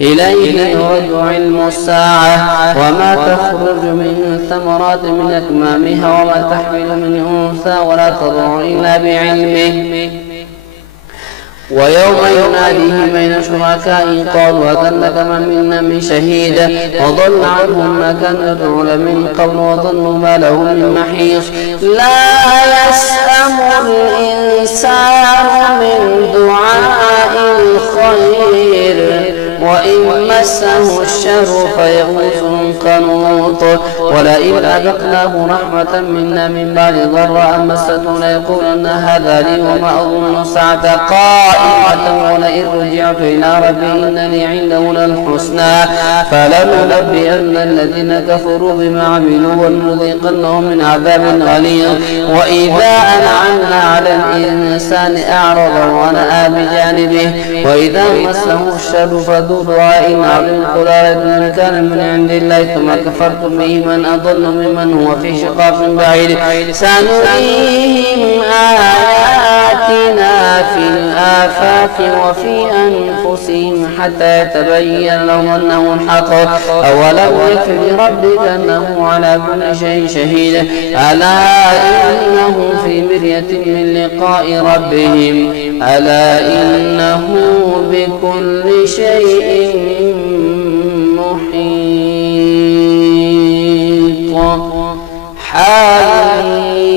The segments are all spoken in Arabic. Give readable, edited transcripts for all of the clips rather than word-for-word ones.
إليه يرد علم الساعة وما تخرج من ثمرات من أكمامها وما تحمل من أنثى ولا تضع إلا بعلمه. ويوم يناديهم بين شركائهم قالوا أذلك من منا من شهيد وضل عنهم ما كانوا يدعون من قبل وظنوا ما لهم من محيص. لا يسأم الإنسان من دعاء الخير وإن مسه الشر فيئوس قنوط. ولئن أذقناه رحمة منا من بعد ضراء مسته ليقولن هذا لي وما أظن الساعة قائمة ولئن رجعت إلى ربي إن لي عنده للحسنى فلننبئن الذين كفروا بما عملوا ولنذيقنهم من عذاب غليظ. وإذا أنعمنا على الإنسان أعرض ونأى بجانبه وإذا مسه الشر فذو دعاء عظيم قل أرأيتم كان من عند الله ثم كفرتم به من أضل ممن هو في شقاق بعيد. سنريهم آياتنا في الآفاق وفي أنفسهم حتى يتبين لهم أنه الحق. أولم يكف بربك أنه على كل شيء شهيد ألا إنهم في مرية من لقاء ربهم ألا إنه بكل شيء محيط.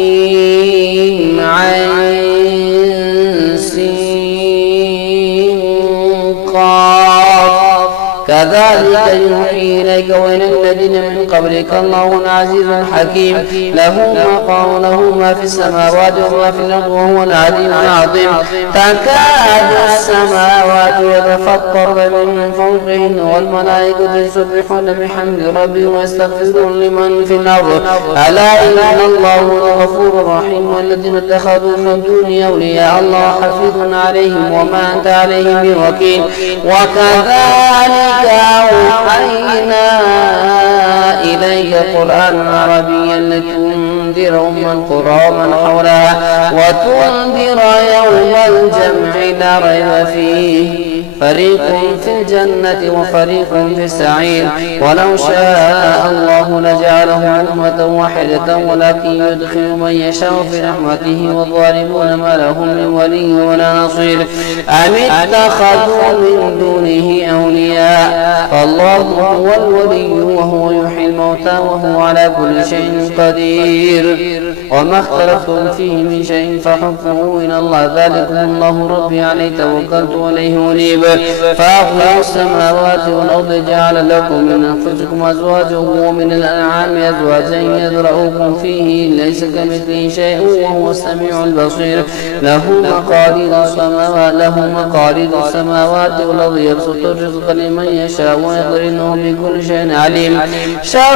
حميم عين سين قاف كذلك يوحي إليك وإلى الذين من قبلك الله العزيز الحكيم له ما في السماوات وما في الأرض وهو العليم العظيم. تكاد السماوات يتفطرن من فوقهن والملائكة يسبحون بحمد ربهم ويستغفرون لمن في الأرض ألا إن الله الغفور الرحيم. والذين اتخذوا من دونه أولياء الله حفيظ عليهم وما أنت عليهم بوكيل. وكذلك أوحينا إليك قرآنا عربيا لتنذر أم القرى ومن حولها وتنذر يوم الجمع لا ريب فيه فريق في الجنة وفريق في السعير. ولو شاء الله لجعلهم أمة واحدة ولكن يدخل من يشاء في رحمته والظالمون ما لهم من ولي ولا نصير. أم اتخذوا من دونه أولياء فالله هو الولي وهو يحيي الموتى وهو على كل شيء قدير. وما اختلفتم فيه من شيء فحكمه إلى الله ذلكم الله ربي عليه توكلت وإليه أنيب. فأخلق السماوات والأرض جعل لكم من أنفسكم أزواجا ومن الأنعام أزواجا يذرؤكم فيه ليس كمثله شيء وهو السميع البصير. له مقاليد السماوات والأرض يبسط الرزق لمن يشاء ويقدر إنه بكل شيء عليم. شرع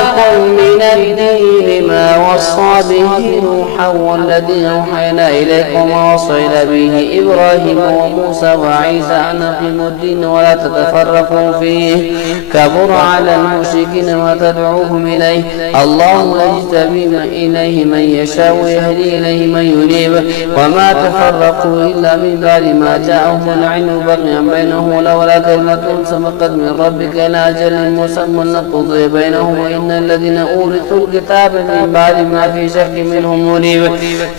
لكم من الدين ما وصى به نوحا والذي أوحينا إليكم ووصينا به إبراهيم وموسى وعيسى أن أقيموا الدين ولا تتفرقوا فيه كبر على المشركين ما تدعوهم إليه. الله يجتبي إليه من يشاء ويهدي إليه من ينيب. وما تفرقوا إلا من بعد ما جاءهم العلم بغيا بينهم لولا كلمة سبقت من ربك إلى أجل مسمى لقضي بينهم وإن الذين أورثوا الكتاب من بعد ما في شك منهم مريب.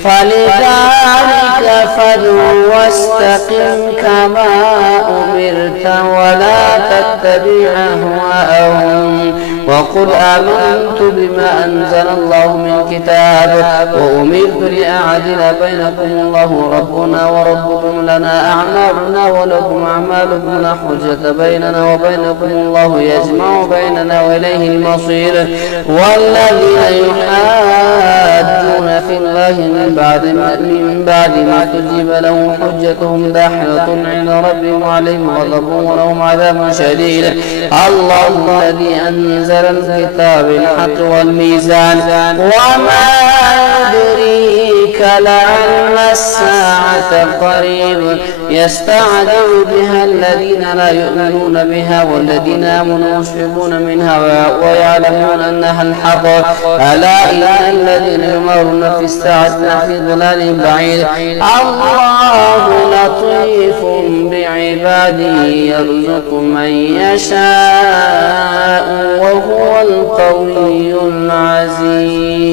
فلذلك فادع واستقم كما أمرت ولا تتبع أهواءهم وقل آمنت بما أنزل الله من كتاب وأمرت لأعدل بينكم الله ربنا وربكم لنا أعمالنا ولكم أعمالكم لا حجة بيننا وبينكم الله يجمع بيننا وإليه المصير. والذين يحاجون في الله من بعد ما تجيب لهم حجتهم داحضة عند ربهم عليهم غضب ولهم عذاب شديد. الله الذي أنزل الكتاب الحق والميزان. وما يدريك ربك لعل الساعة قريب يستعجل بها الذين لا يؤمنون بها والذين آمنوا مشفقون منها ويعلمون أنها الحق ألا إن الذين يمرون في الساعة لفي ضلال بعيد الله لطيف بعباده يرزق من يشاء وهو القوي العزيز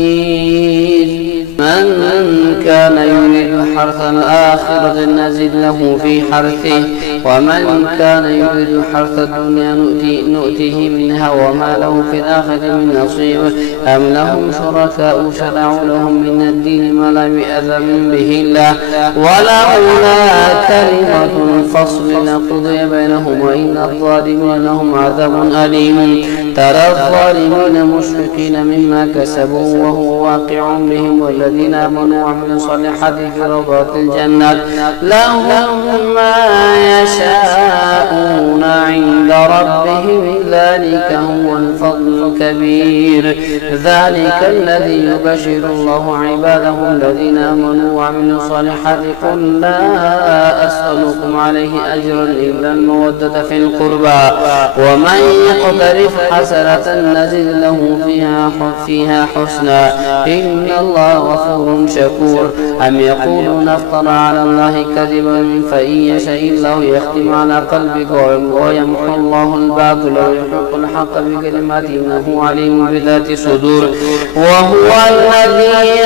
من كان يريد حرث الآخرة نزد له في حرثه ومن كان يريد حرث الدنيا نؤته منها وما له في الآخرة من نصيب أم لهم شركاء شرعوا لهم من الدين ما لم يأذن به الله ولولا كلمة الفصل لقضي بينهم وإن الظالمين لهم عذاب أليم ترى الظالمين مشفقين مما كسبوا وهو واقع بهم والذين آمنوا وعملوا الصالحات في روضات الجنات لهم ما يشاءون عند ربهم ذلك هو الفضل الكبير ذلك الذي يبشر الله عباده الذين آمنوا وعملوا الصالحات قل لا أسألكم عليه أجرا إلا المودة في القربى ومن يقترف حسنة نزد له فيها حسنا إن الله غفور شكور أم يقولون افترى على الله كذبا فإن يشاء الله يختم على قلبك ويمحو الله الباطل ويحق الحق بكلماته إنه عليم بذات الصدور وهو الذي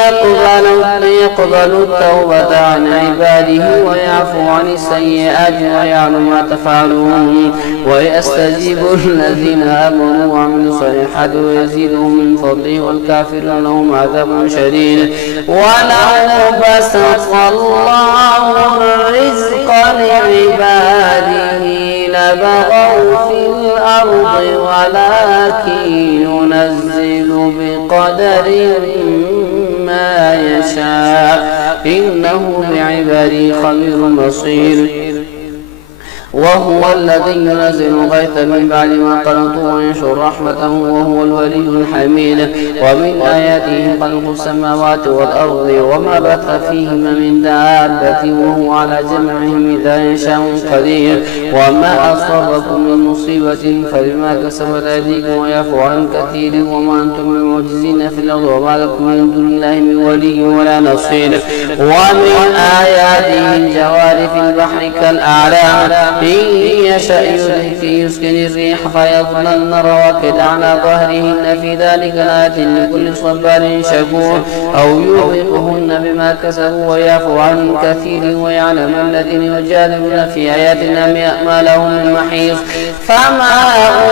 يقبل التوبة عن عباده ويعفو عن السيئات ويعلم ما تفعلون ويستجيب الذين آمنوا وعملوا الصالحات ويزيدهم من فضله والكافرون لهم عذاب شديد ولو بسط الله الرزق لعباده لبغوا في الأرض ولكن ينزل بقدر ما يشاء إنه بعباده خبير بصير وهو الذي ينزل الغيث من بعد ما قنطوا وينشر رحمته وهو الولي الحميد ومن آياته خلق السماوات والأرض وما بث فيهما من دابة وهو على جمعهم إذا يشاء قدير وما أصابكم من مصيبة فبما كسبت أيديكم ويعفو عن كثير وما أنتم بمعجزين في الأرض وما لكم من دون الله من ولي ولا نصير ومن آياته الجوار في البحر كالأعلام إن يشأ يسكن الريح فيظللن رواكد على ظهرهن في ذلك لآيات لكل صبار شكور أو يوبقهن بما كسبوا ويعفو عن كثير ويعلم الذين يجادلون في آياتنا ما لهم من محيص فما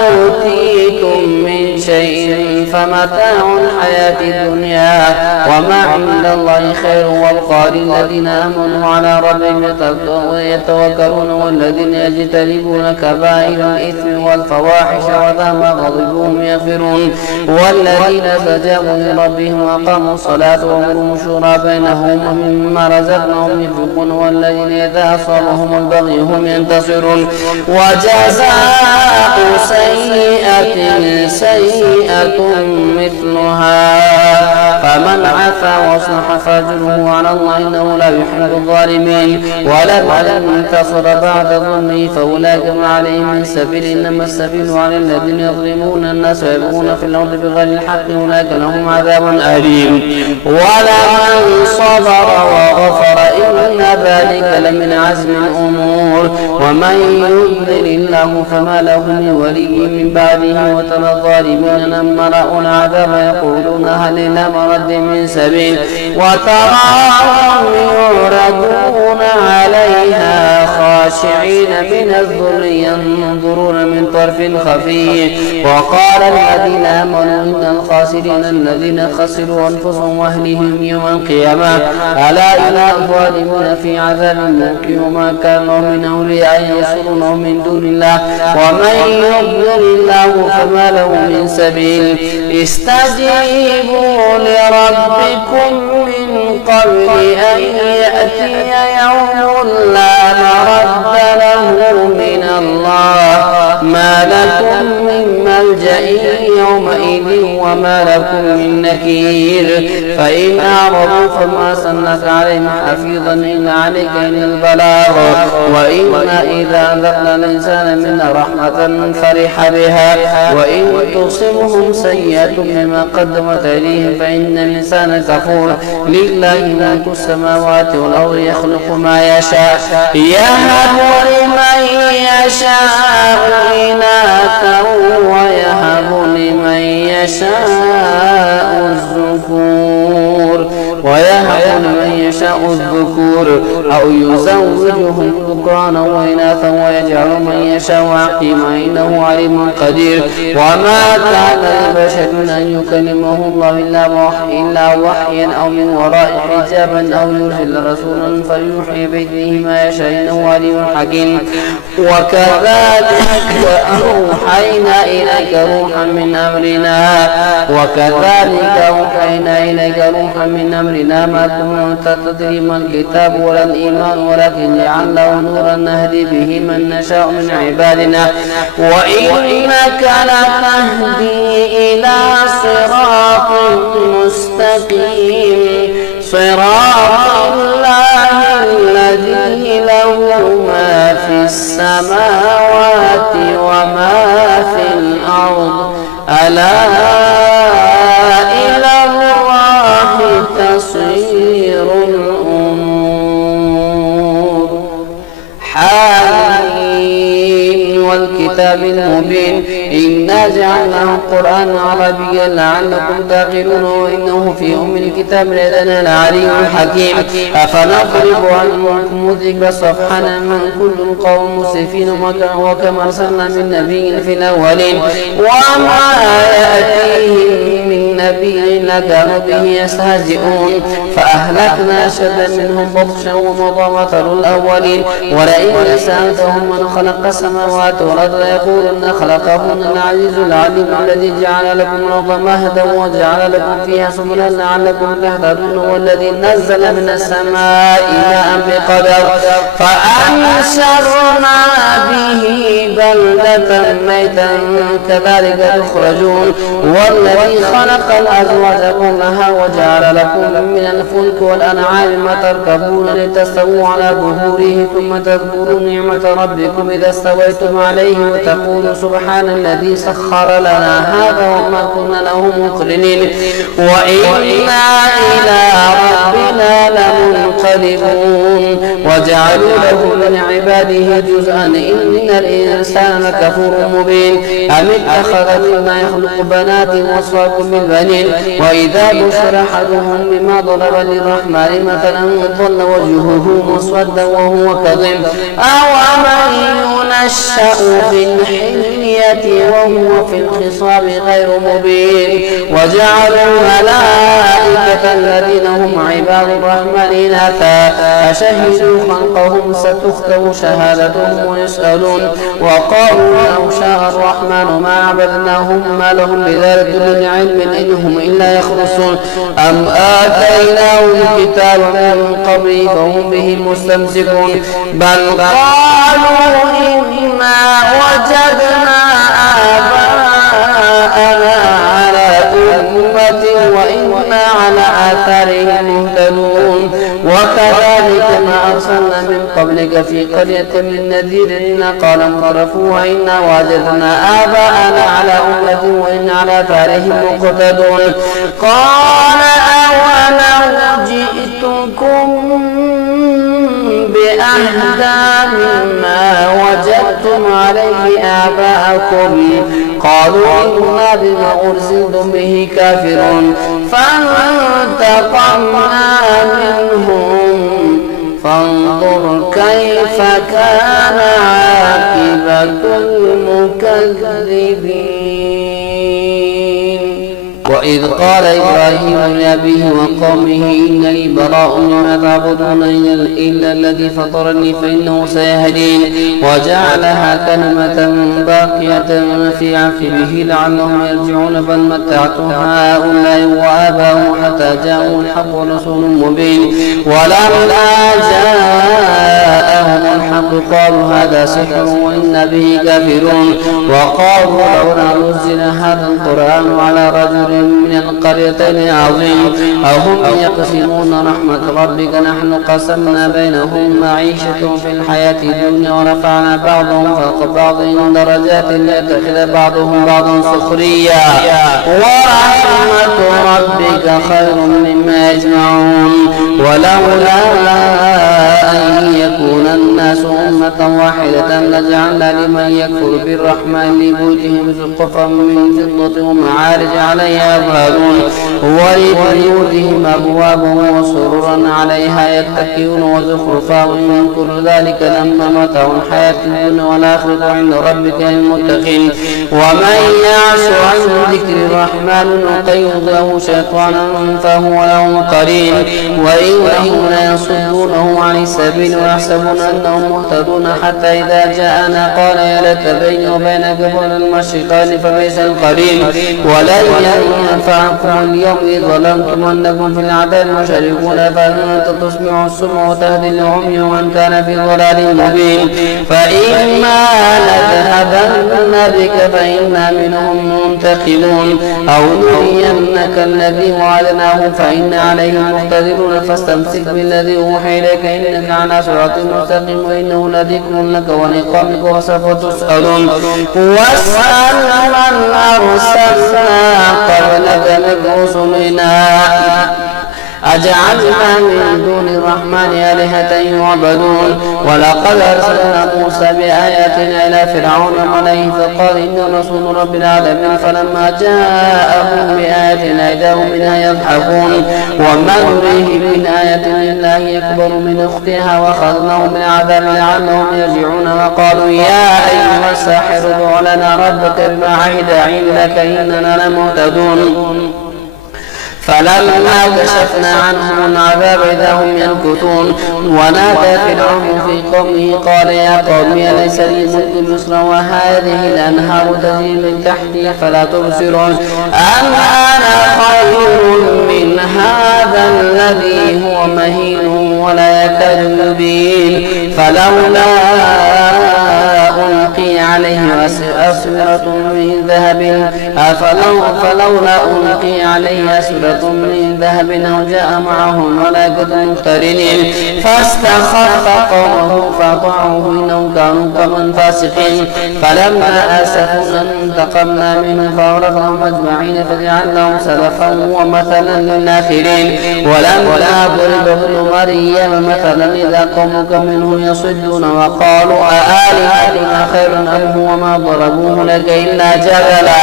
أوتيتم من شيء فمتاع الحياة الدنيا وما عند الله خير وابقى للذين آمنوا على ربهم يتوكلون والذين يجتنبون كبائر الإثم والفواحش وذا ما غضبهم يغفرون والذين استجابوا لربهم وأقاموا الصلاة وأمرهم شورى بينهم ومما رزقناهم ينفقون والذين إذا أصابهم البغي هم ينتصرون وجزاء سيئة سيئة مثلها فمن عفا واصلح فأجره على الله إنه لا يحب الظالمين ولمن انتصر بعد ظلمه فأولئك ما عليهم من سبيل إنما السبيل على الذين يظلمون الناس ويبغون في الأرض بغير الحق أولئك لهم عذاب أليم ولمن صبر وغفر إن ذلك لمن عزم الأمور ومن يضلل الله فما له من ولي من بعده وترى الظالمين لما رأوا العذاب يقولون هل إلى مرد من سبيل وتراهم يعرضون عليها خاشعين من الذل ينظرون من طرف خفي وقال الذين آمنوا إن الخاسرين الذين خسروا أنفسهم وأهليهم يوم القيامة ألا إن الظالمون في عذاب مهين وما كان لهم من أولياء ينصرونهم من دون الله ومن يضلل الله فما له من سبيل استجيبوا لربكم من قبل أن يأتي يوم لا مرد له من الله ما لكم من ملجأ يومئذ وما لكم من نكير فإن أعرضوا فما أرسلناك عليهم حفيظا إلا عليك إلا البلاغ وإنا إذا أذقنا الإنسان منا رحمة فرح بها وإن تصبهم سيئة بما قدمت إليهم فإن الإنسان كفور لله ملك السماوات والأرض يخلق ما يشاء يهب لمن يشاء إناثا ويهب لمن يشاء الذكور أو يزوجهم ذكرانا وإناثا ويجعل من يشاء عقيما إنه عليم قدير وما كان لبشر أن يكلمه الله إلا وحيا أو من وراء حجابا أو يرسل رسولا فيوحي بإذنه ما يشاء إنه عليم حكيم وكذلك أوحينا إليك روحا من أمرنا ما كنت تدري ما الكتاب ولا الإيمان ولكن جعلناه نورا نهدي به من نشاء من عبادنا وإنك لتهدي إلى صراط مستقيم صراط الله الذي له ما في السماوات وما في الأرض ألا إلى الله تصير الأمور حامين والكتاب المبين إنا جعلناه قرآنا عربيا لعلكم تعقلون وإنه في الكتاب لدينا لعلي حكيم أفنضرب عنكم الذكر صفحا من كل قوم مسرفين وكما أرسلنا من نبي في الأولين وما يأتيهم من نبي إلا كانوا به يستهزئون فأهلكنا أشد منهم بطشا ومضى مثل الأولين ولئن سألتهم من خلق السماوات والأرض ليقولن خلقهن العزيز العليم الذي جعل لكم الأرض مهدا وجعل لكم فيها سبلا لعلكم تهتدون والذي نزل من السماء ماء بقدر فأنشرنا به بلدة ميتا كذلك تخرجون والذي خلق الأزواج كلها وجعل لكم من الفلك والأنعام ما تركبون لتستووا على ظهوره ثم تذكروا نعمة ربكم إذا استويتم عليه وتقولوا سبحان الذي سخر لنا هذا وما كنا له مقرنين وإنا إلى ربنا لمنقلبون وجعلوا له من عباده جزءا إن الإنسان كفور مبين أم اتخذ مما يخلق بنات وصفاكم بالبنين وإذا بشر أحدهم بما ضرب للرحمن مثلا ظل وجهه مسودا وهو كظيم أومن ينشأ في الحلية وهو في الخصام غير مبين وجعلوا الملائكة الذين هم عباد الرحمن إناثا أشهدوا خلقهم ستكتب شهادتهم ويسألون وقالوا لو شاء الرحمن ما عبدناهم ما لهم بذلك من علم إنهم إلا يخرصون أم آتيناهم الكتاب من قبله فهم به مستمسكون بل قالوا إنا وجدنا آباءنا على أمة وإنا على آثارهم مهتدون وكذلك ما أرسلنا من قبلك في قرية من نذير إلا قال مترفوها إنا وجدنا آباءنا على أمة وإنا على آثارهم مقتدون قال أولو جئتكم بأهدى مما وجدتم عليه آباءكم قالوا إنا بما أرسلتم به كافرون فانتقمنا منهم فانظر كيف كان عاقبة المكذبين وإذ قال إبراهيم لأبيه وقومه إنني براء مما تعبدون إلا الذي فطرني فإنه سيهدين وجعلها كلمة باقية في عقبه لعلهم يرجعون بل متعت هؤلاء وآباهم حتى جاءوا الحق ورسول مبين ولما جاءهم الحق قالوا هذا سحر وإنا به كافرون وقالوا لولا نزل هذا القرآن على رجل من القريتين عظيم أهم يقسمون رحمة ربك نحن قسمنا بينهم معيشتهم في الحياة الدنيا ورفعنا بعضهم فوق بعض درجات ليتخذ بعضهم بعضا سخريا ورحمة ربك خير مما يجمعون ولولا أن يكون الناس أمة واحدة لجعلنا لمن يكفر بالرحمن لبيوتهم سقفا من فضة ومعارج عليها يظهرون ولبيوتهم أبواب وسررا عليها يتكئون وزخرفا وإن كل ذلك لما متاع الحياة الدنيا والآخرة عند ربك للمتقين ومن يعش عن ذكر الرحمن نقيض له شيطانا فهو له قرين وإنهم ليصدونهم عن السبيل ويحسبون أنهم مهتدون حتى إذا جاءنا قال يا ليت بيني وبينك بعد المشرقين فبئس القرين ولن ينفعكم اليوم إذ ظلمتم أنكم في العذاب مشركون فأنت تسمع السمع وتهدي العمي ومن كان في ضلال مبين فإما نذهبن بك فإنا منهم منتقمون أو نرينك الذي وعدناه فإنا عليهم مقتدرون فاستمسك بالذي أوحي إليك إنك على صراط مستقيم وإنه لذكر لك ولقومك وسوف تسألون واسأل من أرسلنا قبلك من رسلنا أجعلنا من دون الرحمن آلهة يعبدون ولقد أرسلنا موسى بآياتنا إلى فرعون وملئه فقال إن رسول رب العالمين فلما جاءهم بآياتنا إذا هم منها يضحكون وما نريه من آية إلا هي أكبر من أختها وأخذناهم بالعذاب لعلهم يرجعون وقالوا يا أيها الساحر ادع لنا ربك بما عهد عندك إننا لمهتدون فلما كشفنا عنهم العذاب إذا هم ينكثون ونادى فرعون في قومه قال يا قوم أليس لي ملك مصر وهذه الأنهار تجري من تحتي فلا تبصرون أم أنا خير من هذا الذي هو مهين ولا يكاد يبين فلولا ألقي عليه أسورة من ذهب فلولا ألقي عليه أسورة من ذهب أو جاء معه الملائكة مقترنين فاستخف قومه فأطاعوه إنهم كانوا قوما فاسقين فلما آسفونا انتقمنا منهم فأغرقناهم أجمعين فجعلناهم سلفا ومثلا للآخرين ولما ضرب ابن مريم مثلا إذا قومك منهم يصدون وقالوا أآلهتنا خير أم هو ما ضربوه لك إلا جدلا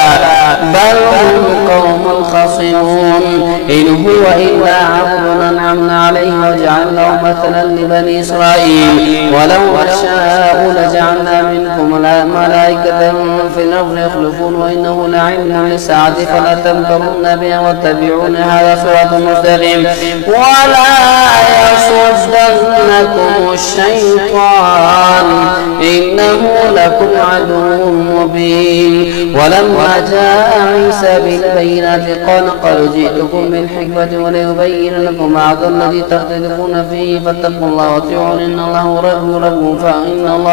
بل هم قوم خصمون إن هو إلا عبد أنعمنا عليه وجعلناه مثلا لبني إسرائيل ولو نشاء لجعلنا منكم ملائكة في الأرض يخلفون وإنه لعلم للساعة فلا تمترن بها واتبعون هذا صراط مستقيم ولا يصدنكم الشيطان إنه لكم عدو مبين ولما جاء عيسى بالبينات قال جئتكم بالحكمة وليبين لكم بعض الذي تختلفون فيه فاتقوا الله واطيعون إن الله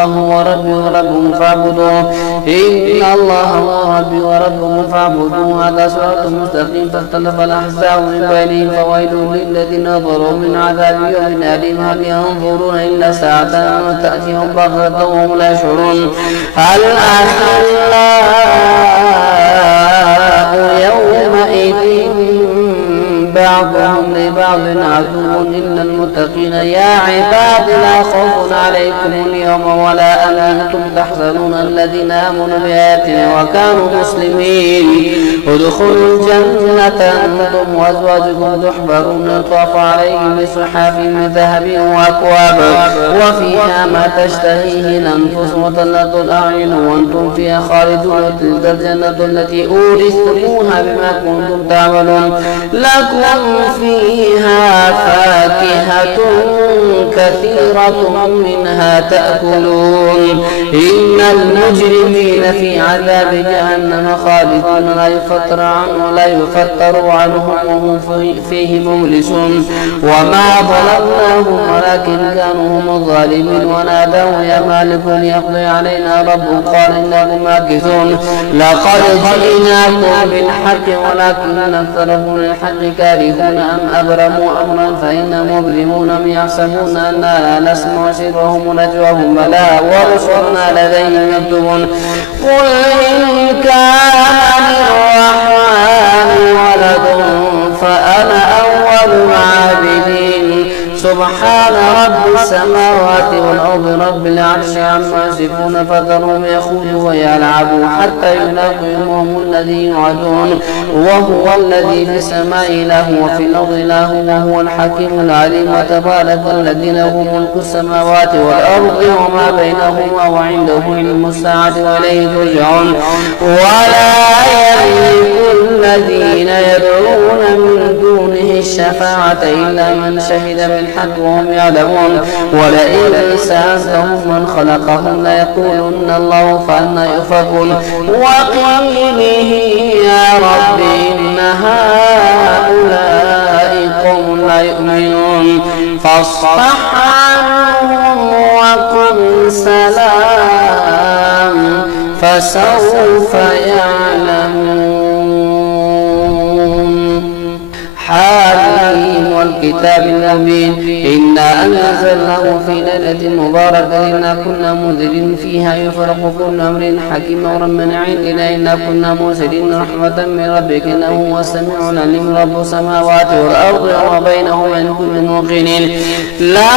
هو ربي وربكم فاعبدوه إن الله هو ربي وربكم فاعبدوه هذا صراط مستقيم فاختلف الأحزاب من بينهم فويل للذين ظلموا من عذاب يوم أليم هل ينظرون إلا ساعة تأتيهم بغتة وهم لا يشعرون هل يومئذ بعضهم لبعض عدو إلا للمتقين يا عباد لا خوف عليكم اليوم ولا أنتم تحزنون الذين آمنوا بآياتنا وكانوا مسلمين ادخلوا الجنة أنتم وأزواجكم تحبرون يطاف عليهم بصحاف من ذهب وأكواب وفيها ما تشتهيه الأنفس وتلذ الأعين وأنتم فيها خالدون تلك الجنة التي أورثتموها بما كنتم تعملون لكم فيها فاكهة كثيرة منها تأكلون إن المجرمين في عذاب جهنم خالدون لا يفتر عنهم وهم فيه مبلسون وما ظلمناهم ولكن كانوا هم الظالمين ونادوا يا مالك ليقضي علينا ربك قال إنكم ماكثون لقد جئناكم بالحق ولكن أكثرهم للحق كارهون أم أبرموا أمرا فإنهم مبرمون يحسبون أننا لا نسمع سرهم ونجواهم بلى ورسلنا لديهم يكتبون قل إن كان للرحمن ولد فأنا أول العابدين سبحان رب السماوات والأرض رب العرش عما يصفون فذرهم يخوضوا ويلعبوا حتى يلاقوا يومهم الذي يوعدون وهو الذي في السماء إله وفي الأرض إله وهو الحكيم العليم وتبارك الذي له ملك السماوات والأرض وما بينهما وعنده علم الساعة وإليه ترجعون ولا يملك الذين يدعون من دونه الشفاعة إلا من شهد بالحق وهم يعلمون ولئن سألتهم من خلقهم ليقولن الله فأنى يؤفكون وقيله يا رب إن هؤلاء قوم لا يؤمنون فاصفح عنهم وقل سلام فسوف يعلمون حاميم والكتاب المبين إنا أنزلناه في ليلة مباركة إنا كنا منذرين فيها يفرق كل أمر حكيم أمرا من عندنا إنا كنا مرسلين رحمة من ربك إنه هو السميع العليم رب السماوات والأرض وما بينهما إن كل موقنين لا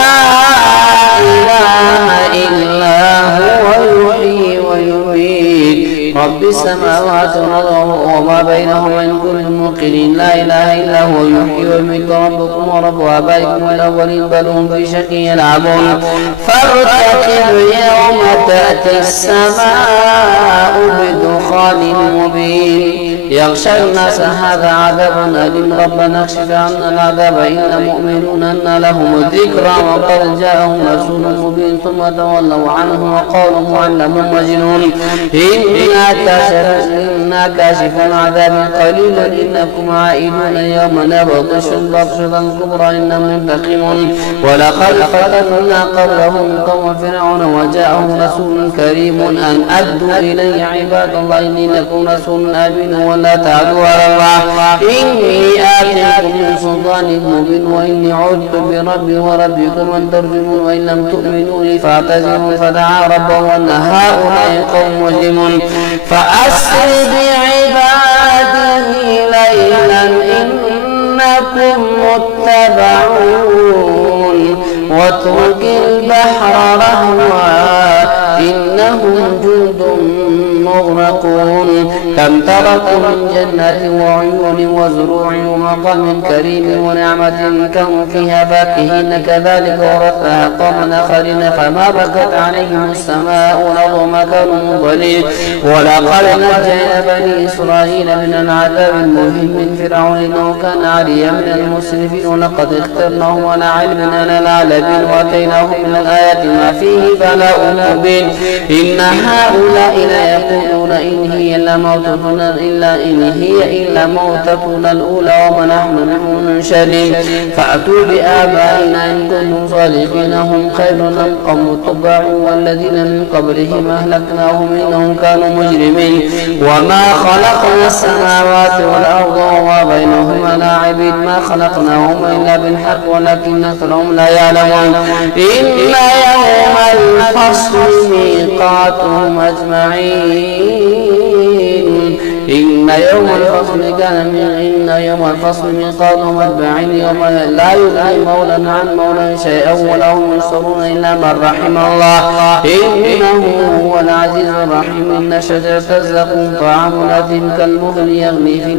إله إلا هو يحيي ويميت رب السماوات والأرض وما بينهما إن كل موقنين لا إله إلا هو يحيي ويميت ربكم ورب آبائكم الأولين بل هم في شك يلعبون فارتقب يوم تأتي السماء بدخان مبين يغشى الناس هذا عذاب أليم ربنا اكشف عنا العذاب إنا مؤمنون أن لهم الذكرى وقد جاءهم رسول مبين ثم تولوا عنه وقالوا معلم مجنون إنا كاشفون عذاب قليلا إنكم عائدون يوم نبطش البطشة الكبرى إنا منتقمون ولقد فتنا قبلهم قوم فرعون وجاءهم رسول كريم أن أدوا إلي عباد الله إني لكم رسول أمين ولا تعدوا على الله إني آتيكم من سلطان مبين وإني عدت بربي وربكم أن ترجمون وإن لم تؤمنوا لي فاعتزلوا فدعا ربه أن هؤلاء قوم مجرمون فأسر بعباده ليلا إنكم متبعون واترك البحر رهوا إنهم جند مغرقون كم تركوا من جنات وعيون وزروع ومقام كريم ونعمة كانوا فيها فاكهين كذلك ورثها قوما آخرين فما بكت عليهم السماء والأرض وما كانوا منظرين ولقد نجينا بني إسرائيل من العذاب المهين من فرعون إنه كان عاليا من المسرفين ولقد اخترناهم على علم للعالمين وآتيناهم من الآيات ما فيه بلاء مبين إن هؤلاء ليقولون إن هي إلا موتتنا الأولى وما نحن بمنشرين فأتوا بآبائنا إن كنتم صادقين هم خير أم قوم تبع والذين من قبلهم أهلكناهم إنهم كانوا مجرمين وما خلقنا السماوات والأرض وما بينهما لاعبين ما خلقناهما إلا بالحق ولكن أكثرهم لا يعلمون إن يوم الفصل ميقاتهم أجمعين إن يوم الفصل ميقاتهم 40 يوما لا يغني مولى عن مولى شيئا ولا هم ينصرون إلا من رحم الله إنه هو العزيز الرحيم. إن شجرة الزقوم طعام أثيم كالمهل يغلي في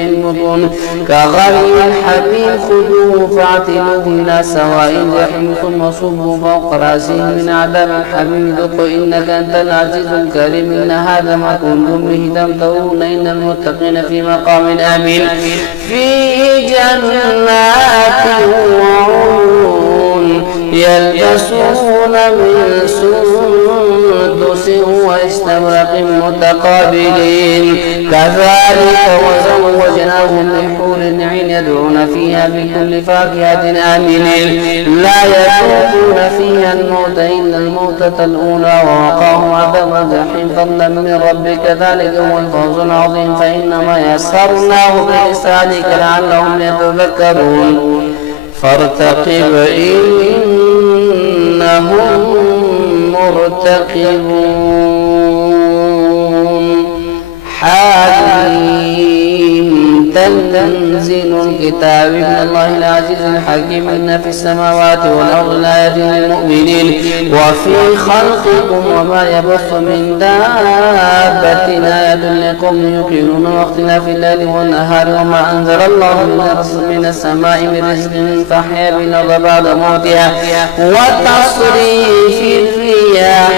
البطون كغلي الحميم خذوه فاعتلوه إلى سواء الجحيم ثم صبوا فوق رأسه من عذاب الحميم ذق إنك أنت العزيز الكريم. إن هذا ما كنتم به تمترون إن المتقين في مقام آمين في جنات وعيون يلبسون من سندس واستبرق متقابلين كذلك وزوجناهم بحور عين يدعون فيها بكل فاكهة آمنين لا يذوقون فيها الموت إلا الموتة الأولى ووقاهم عذاب الجحيم فضلا من ربك ذلك هو الفوز العظيم. فإنما يسرناه بلسانك لعلهم يتذكرون فارتقب إنهم مرتقبون. حميم تنزيل الكتاب من الله العزيز الحكيم. إن في السماوات والأرض لآيات للمؤمنين وفي خلقكم وما يبث من دابة آيات لقوم يوقنون واختلاف الليل والنهار وما أنزل الله من السماء من رزق فأحيا به الأرض بعد موتها وتصريف الرياح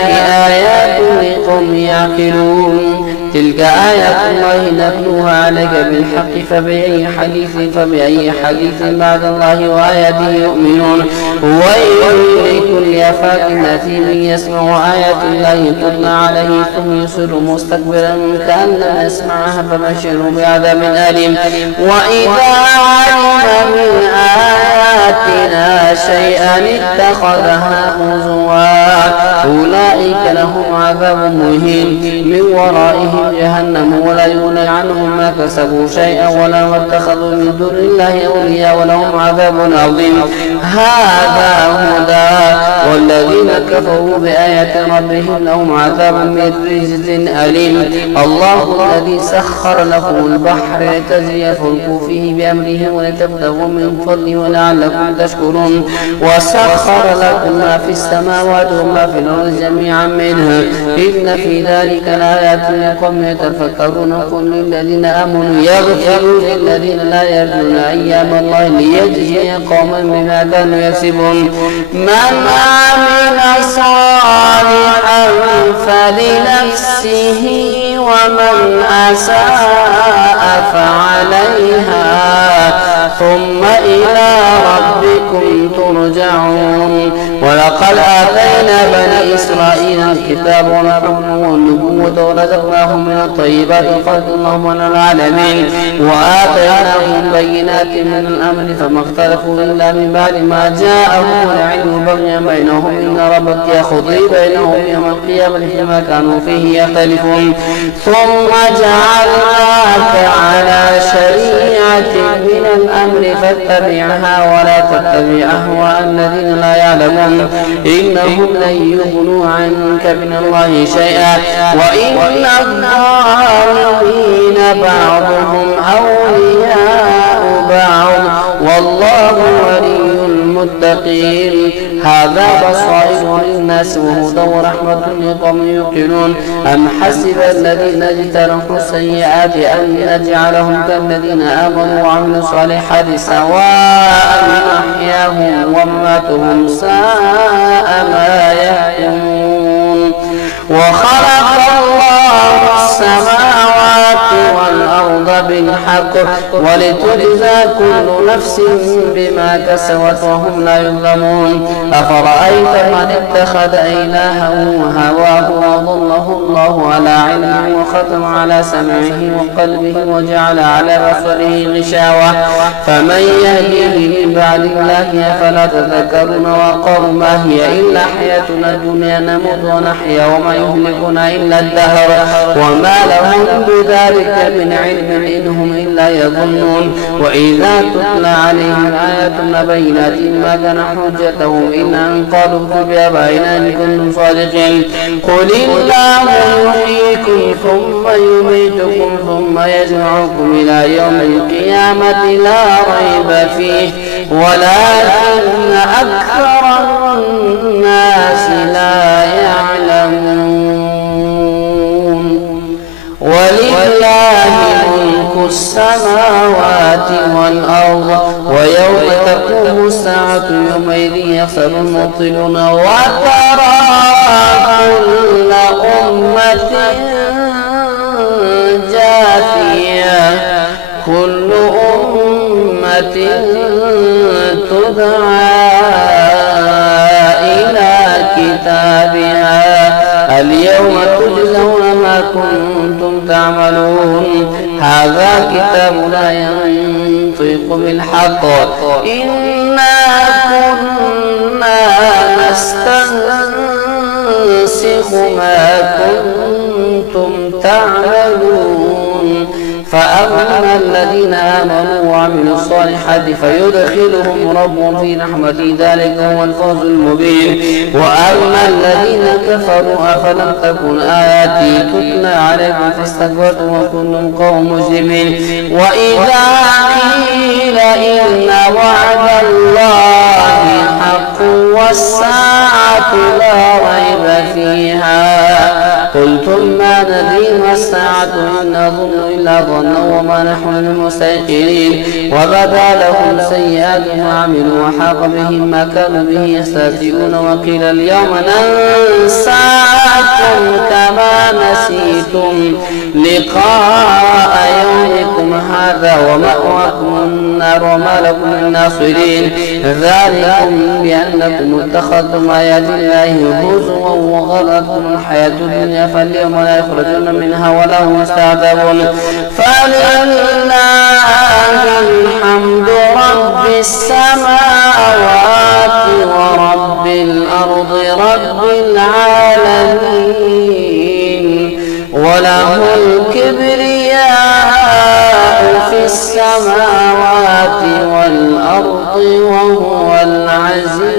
آيات لقوم يعقلون. تلك آيات الله نتلوها عليك بالحق فبأي حديث بعد الله وآياته يؤمنون. ويل لكل أفاك أثيم يسمع آيات الله تتلى عليه ثم يصر مستكبرا كأن لم يسمعها فبشره بعذاب أليم. وإذا علم من آياتنا شيئا اتخذها هزوا أولئك لهم عذاب مهين من ورائهم جهنم ولا يغني عنهم ما كسبوا شيئا ولا ما اتخذوا من دون الله أولياء ولهم عذاب عظيم. هذا هدى والذين كفروا بآيات ربهم لهم عذاب من رجز أليم. الله الذي سخر لكم البحر لتجري الفلك فيه بأمره ولتبتغوا من فضله ولعلكم تشكرون. وسخر لكم ما في السماوات وما في الأرض جميعا منه إن في ذلك لآيات لقوم يتفكرون. قل للذين آمنوا يغفروا للذين لا يرجون أيام الله ليجزي قوما بما كانوا يكسبون. من عمل صالحا فلنفسه ومن أساء فعليها ثم إلى ربكم ترجعون. ولقد آتينا بني إسرائيل الكتاب والحكم والنبوة ورزقناهم من الطيبات وقال اللهم على العالمين وآتيناهم بينات من الأمر فما اختلفوا إلا من بعد ما جاءهم العلم بغيا بينهم إن ربك يقضي بينهم يوم القيامة فيما كانوا فيه يختلفون. ثم جعلناك على شريعة من الأمر فاتبعها ولا تتبع أهواء الذين لا يعلمون إنهم لن يغنوا عنك من الله شيئا وإن الظالمين بعضهم أولياء بعض والله ولي المتقين. هذا بصائر للناس وهدى ورحمة لقوم يوقنون. أم حسب الذين اجترحوا السيئات أن نجعلهم كالذين آمنوا وعملوا الصالحات سواء محياهم ومماتهم ساء ما يحكمون. وخلق الله السماوات والأرض بالحق ولتجزى كل نفس بما كسبت وهم لا يظلمون. أفرأيت من اتخذ إلهه هواه وضله الله على علمه وختم على سمعه وقلبه وجعل على بصره غشاوة فمن يهديه من بعد الله أفلا تذكرون. وقالوا ما هي إلا حياتنا الدنيا نموت ونحيا وما يهلكنا إلا الدهر وما لهم بذلك من علم إنهم إلا يظنون. وإذا تتلى عليهم آياتنا بينات ما كان حجتهم إلا أن قالوا بآبائنا إن كنتم صادقين. قل الله يحييكم ثم يميتكم ثم يجمعكم إلى يوم القيامة لا ريب فيه ولكن أكثر الناس لا يعلمون. ولله ملك السماوات والأرض ويوم تقوم الساعة يومئذ يخسر المبطلون وترى كل أمة جاثية كل أمة تدعى إلى كتابها اليوم تجزون ما كنتم تعملون هذا كتابنا ينطق بالحق إنا كنا نستنسخ ما كنتم تعملون فأما الذين آمنوا وعملوا الصالحات فيدخلهم ربهم في رحمته ذلك هو الفوز المبين. وأما الذين كفروا أفلم تكن آياتي تتلى عليكم فاستكبرتم وكنتم قوم مجرمين. وإذا قيل إن وعد الله حق والساعة لا ريب فيها قلتم ما ندري ما الساعة إن نظن إلا ظنا وما نحن بمستيقنين وبدا لهم سيئات ما عملوا وحاق بهم ما كانوا به يستهزئون وقيل اليوم ننساكم كما نسيتم لقاء يومكم هذا ومأواكم النار وما لكم من ناصرين ذلكم بأنكم اتخذتم آيات الله هزوا وغرتكم الحياة الدنيا فاليوم لا يخرجون منها ولا هم يستعتبون. فلله الحمد رب السماوات ورب الأرض رب العالمين وله الكبرياء في السماوات والأرض وهو العزيز